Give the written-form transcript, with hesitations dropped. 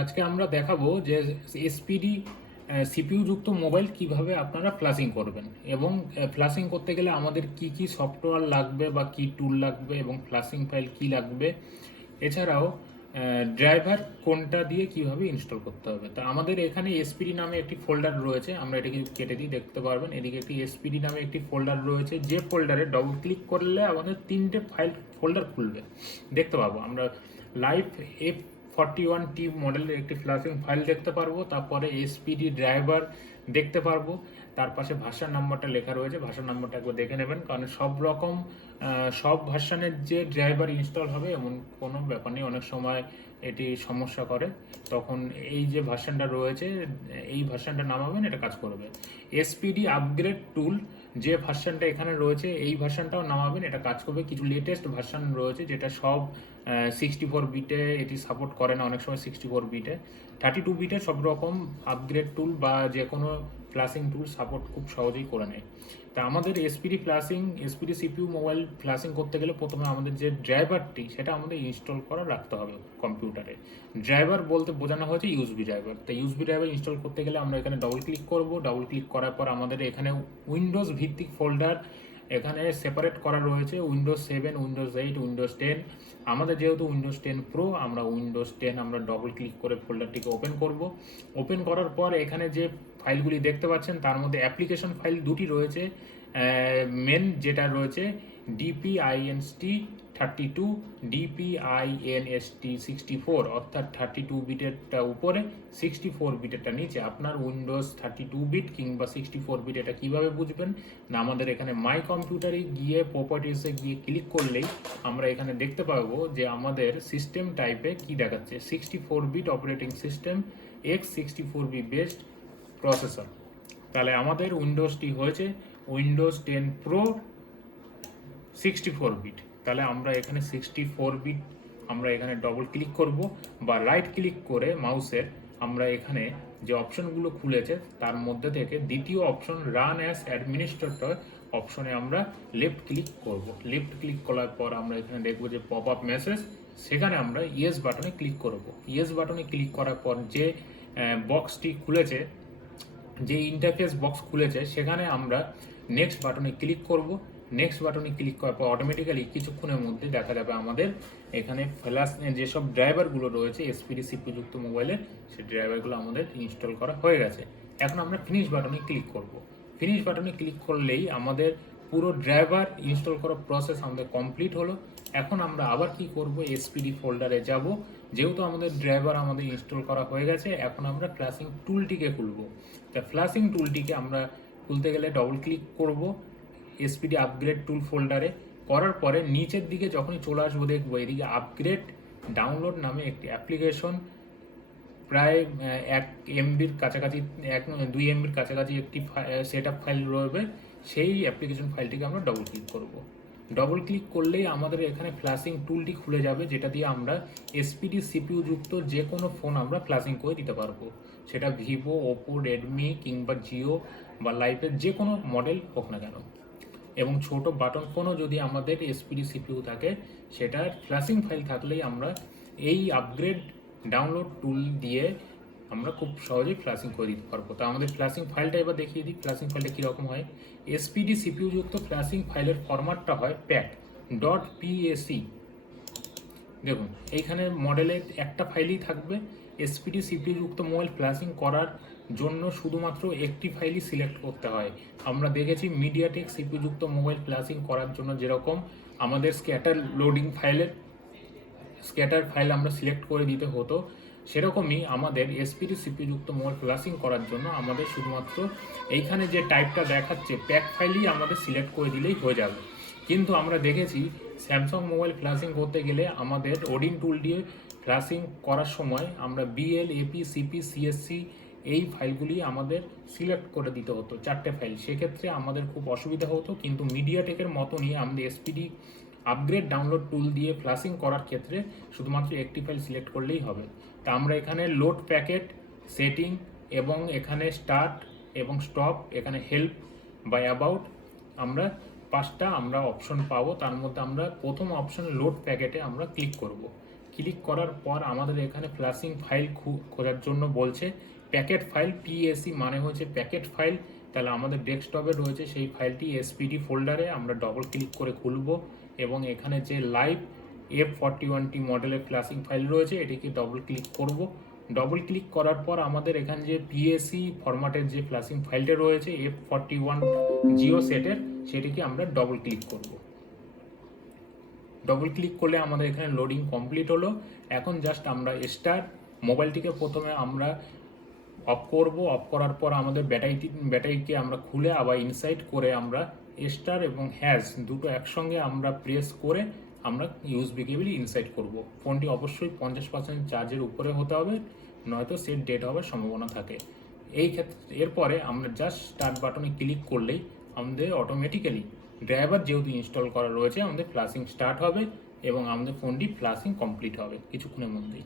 আজকে আমরা দেখাবো যে এসপিডি সিপিইউ যুক্ত মোবাইল কিভাবে আপনারা ফ্ল্যাশিং করবেন এবং ফ্ল্যাশিং করতে গেলে আমাদের কি কি সফটওয়্যার লাগবে বা কি টুল লাগবে এবং ফ্ল্যাশিং ফাইল কি লাগবে, এছাড়াও ড্রাইভার কোনটা দিয়ে কিভাবে ইনস্টল করতে হবে। তা আমাদের এখানে এসপিডি নামে একটি ফোল্ডার রয়েছে, আমরা এটাকে কেটে দিই, দেখতে পারবেন এদিকে একটি এসপিডি নামে একটি ফোল্ডার রয়েছে, যে ফোল্ডারে ডবল ক্লিক করলে আমাদের তিনটে ফাইল ফোল্ডার খুলবে, দেখতে পাবো আমরা লাইভ F41T মডেলের একটি ফ্ল্যাশিং ফাইল দেখতে পারবো, তারপরে এসপিডি ড্রাইভার দেখতে পারবো, তার পাশে ভার্সন নাম্বারটা লেখা রয়েছে, ভার্সন নাম্বারটা একবার দেখে নেবেন, কারণ সব ভার্সনের যে ড্রাইভার ইনস্টল হবে এমন কোনো ব্যাপার নেই, অনেক সময় এটি সমস্যা করে, তখন এই যে ভার্সনটা রয়েছে এই ভার্সনটা নামাবেন, এটা কাজ করবে। এসপিডি আপগ্রেড টুল যে ভার্সনটা এখানে রয়েছে এই ভার্সনটাও নামাবেন, এটা কাজ করবে। কিছু লেটেস্ট ভার্সন রয়েছে যেটা সব 64 বিটে এটি সাপোর্ট করে না, অনেক সময় 64 বিটে, 32 বিটে সব রকম আপগ্রেড টুল বা যে কোনো ফ্ল্যাশিং টুল সাপোর্ট খুব সহজেই করে নেয়। তা আমাদের এসপিডি সিপিইউ মোবাইল ফ্ল্যাশিং করতে গেলে প্রথমে আমাদের যে ড্রাইভারটি সেটা আমাদের ইনস্টল করা রাখতে হবে কম্পিউটারে। ড্রাইভার বলতে বোঝানো হয়েছে ইউএসবি ড্রাইভার। তো ইউএসবি ড্রাইভার ইনস্টল করতে গেলে আমরা এখানে ডবল ক্লিক করব, ডবল ক্লিক করার পর আমাদের এখানে উইন্ডোজ ভিত্তিক ফোল্ডার এখানে সেপারেট করা রয়েছে, উইন্ডোজ 7, উইন্ডোজ 8, উইন্ডোজ 10। আমাদের যেহেতু উইন্ডোজ 10 প্রো, আমরা উইন্ডোজ 10 আমরা ডবল ক্লিক করে ফোল্ডারটিকে ওপেন করব। ওপেন করার পর এখানে যে ফাইলগুলি দেখতে পাচ্ছেন তার মধ্যে অ্যাপ্লিকেশন ফাইল দুটি রয়েছে, মেন যেটা রয়েছে ডিপিআইএনএসটি 32, ডিপিআইএনএসটি 64, অর্থাৎ 32 বিটেরটা উপরে 64 বিটেরটা নিচে। আপনার উইন্ডোজ 32 বিট কিংবা 64 বিট এটা কীভাবে বুঝবেন না, আমাদের এখানে মাই কম্পিউটারে গিয়ে প্রপার্টিসে গিয়ে ক্লিক করলেই আমরা এখানে দেখতে পাবো যে আমাদের সিস্টেম টাইপে কি দেখাচ্ছে, 64 bit operating system x64 based processor. তাহলে আমাদের উইন্ডোজটি হয়েছে উইন্ডোজ 10 প্রো 64 বিট। তাহলে আমরা এখানে 64 বিট আমরা এখানে ডবল ক্লিক করব বা রাইট ক্লিক করে মাউসের আমরা এখানে যে অপশনগুলো খুলেছে তার মধ্যে থেকে দ্বিতীয় অপশন রান অ্যাজ অ্যাডমিনিস্ট্রেটর অপশনে আমরা লেফট ক্লিক করব। লেফট ক্লিক করার পর আমরা এখানে দেখব যে পপ আপ মেসেজ, সেখানে আমরা ইয়েস বাটনে ক্লিক করব। ইয়েস বাটনে ক্লিক করার পর যে বক্সটি খুলেছে, যে ইন্টারফেস বক্স খুলেছে, সেখানে আমরা নেক্সট বাটনে ক্লিক করব। নেক্সট বাটনে ক্লিক করার পর অটোমেটিক্যালি কিছুক্ষণের মধ্যে দেখা যাবে আমাদের এখানে ফ্ল্যাশ যেসব ড্রাইভারগুলো রয়েছে এসপিডি সিপিইউ যুক্ত মোবাইলের, সেই ড্রাইভারগুলো আমাদের ইনস্টল করা হয়ে গেছে। এখন আমরা ফিনিশ বাটনে ক্লিক করব। ফিনিশ বাটনে ক্লিক করলেই আমাদের পুরো ড্রাইভার ইনস্টল করার প্রসেস আমাদের কমপ্লিট হলো। এখন আমরা আবার কি করব, এসপিডি ফোল্ডারে যাব, যেহেতু আমাদের ড্রাইভার আমাদের ইনস্টল করা হয়ে গেছে, এখন আমরা ফ্ল্যাশিং টুলটিকে খুলব। তা ফ্ল্যাশিং টুলটিকে আমরা খুলতে গেলে ডবল ক্লিক করব এসপিডি আপগ্রেড টুল ফোল্ডারে, করার পরে নিচের দিকে যখনই চলে আসবো দেখবো এদিকে আপগ্রেড ডাউনলোড নামে একটি অ্যাপ্লিকেশন, প্রায় 1 MBর কাছাকাছি, 2 MBর কাছাকাছি একটি সেট আপ ফাইল রয়েছে। সেই অ্যাপ্লিকেশন ফাইলটিকে আমরা ডবল ক্লিক করব। ডবল ক্লিক করলেই আমাদের এখানে ফ্ল্যাশিং টুলটি খুলে যাবে, যেটা দিয়ে আমরা এসপিডি সিপিইউ যুক্ত যে কোনো ফোন আমরা ফ্ল্যাশিং করে দিতে পারবো, সেটা ভিভো, ওপো, রেডমি কিংবা জিও বা লাইফের যে কোনো মডেল হোক না কেন। এবং ছোট বাটন ফোনও যদি আমাদের এসপিডি সিপিইউ থাকে, সেটার ফ্ল্যাশিং ফাইল থাকলেই আমরা এই আপগ্রেড ডাউনলোড টুল দিয়ে আমরা খুব সহজেই ফ্ল্যাশিং করে দিতে পারবো। তা আমাদের ফ্ল্যাশিং ফাইলটা এবার দেখিয়ে দিই, ফ্ল্যাশিং ফাইলটা কীরকম হয়। এসপিডি সিপিইউ যুক্ত ফ্ল্যাশিং ফাইলের ফরম্যাটটা হয় pack.pac। দেখুন এইখানে মডেলের একটা ফাইলই থাকবে, এসপিডি সিপিইউ যুক্ত মোবাইল ফ্ল্যাশিং করার জন্য শুধুমাত্র একটি ফাইলই সিলেক্ট করতে হয়। আমরা দেখেছি মিডিয়াটেক সিপিইউ যুক্ত মোবাইল ফ্ল্যাশিং করার জন্য যেরকম আমাদের স্ক্যাটার ফাইল আমরা সিলেক্ট করে দিতে হতো, সেরকমই আমাদের এসপিডি সিপিইউ যুক্ত মোবাইল ফ্ল্যাশিং করার জন্য আমাদের শুধুমাত্র এইখানে যে টাইপটা দেখাচ্ছে প্যাক ফাইলই আমাদের সিলেক্ট করে দিলেই হয়ে যাবে। কিন্তু আমরা দেখেছি স্যামসাং মোবাইল ফ্ল্যাশিং করতে গেলে আমাদের ওডিন টুল দিয়ে ফ্ল্যাশিং করার সময় আমরা বিএল, এপি, সিপি, সিএসসি এই ফাইলগুলি আমাদের সিলেক্ট করে দিতে হতো, 4টে ফাইল। সেক্ষেত্রে আমাদের খুব অসুবিধা হতো, কিন্তু মিডিয়াটেকের মতনই আমাদের এসপিডি আপগ্রেড ডাউনলোড টুল দিয়ে ফ্ল্যাশিং করার ক্ষেত্রে শুধুমাত্র একটি ফাইল সিলেক্ট করলেই হবে। তা আমরা এখানে লোড প্যাকেট, সেটিং এবং এখানে স্টার্ট এবং স্টপ, এখানে হেল্প বা অ্যাবাউট, আমরা 5টা আমরা অপশন পাবো। তার মধ্যে আমরা প্রথম অপশন লোড প্যাকেটে আমরা ক্লিক করব। ক্লিক করার পর আমাদের এখানে ফ্ল্যাশিং ফাইল খোঁজার জন্য বলছে। প্যাকেট ফাইল, পিএসি মানে হচ্ছে প্যাকেট ফাইল। তাহলে আমাদের ডেস্কটপে রয়েছে সেই ফাইলটি এসপিডি ফোল্ডারে আমরা ডবল ক্লিক করে খুলব এবং এখানে যে লাইভ F41T মডেলের ফ্ল্যাশিং ফাইল রয়েছে এটিকে ডবল ক্লিক করব। ডবল ক্লিক করার পর আমাদের এখানে যে পিএসি ফরম্যাটের যে ফ্ল্যাশিং ফাইলটা রয়েছে F41 জিও সেটের, সেটিকে আমরা ডবল ক্লিক করব। ডবল ক্লিক করলে আমাদের এখানে লোডিং কমপ্লিট হলো। এখন জাস্ট আমরা মোবাইলটিকে প্রথমে আমরা অফ করব। অফ করার পর আমাদের ব্যাটারিকে আমরা খুলে আবার ইনসাইড করে আমরা স্টার এবং হ্যাশ দুটো একসঙ্গে আমরা প্রেস করে আমরা ইউএসবি কেবল ইনসাইড করব। ফোনটি অবশ্যই 50% চার্জের উপরে হতে হবে, নয়তো সেট ডেড হওয়ার সম্ভাবনা থাকে। এই ক্ষেত্রে এরপরে আমরা জাস্ট স্টার্ট বাটনে ক্লিক করলেই আমাদের অটোমেটিক্যালি ড্রাইভার যেহেতু ইনস্টল করা রয়েছে আমাদের ফ্ল্যাশিং স্টার্ট হবে এবং আমাদের ফোনটি ফ্ল্যাশিং কমপ্লিট হবে কিছুক্ষণের মধ্যেই।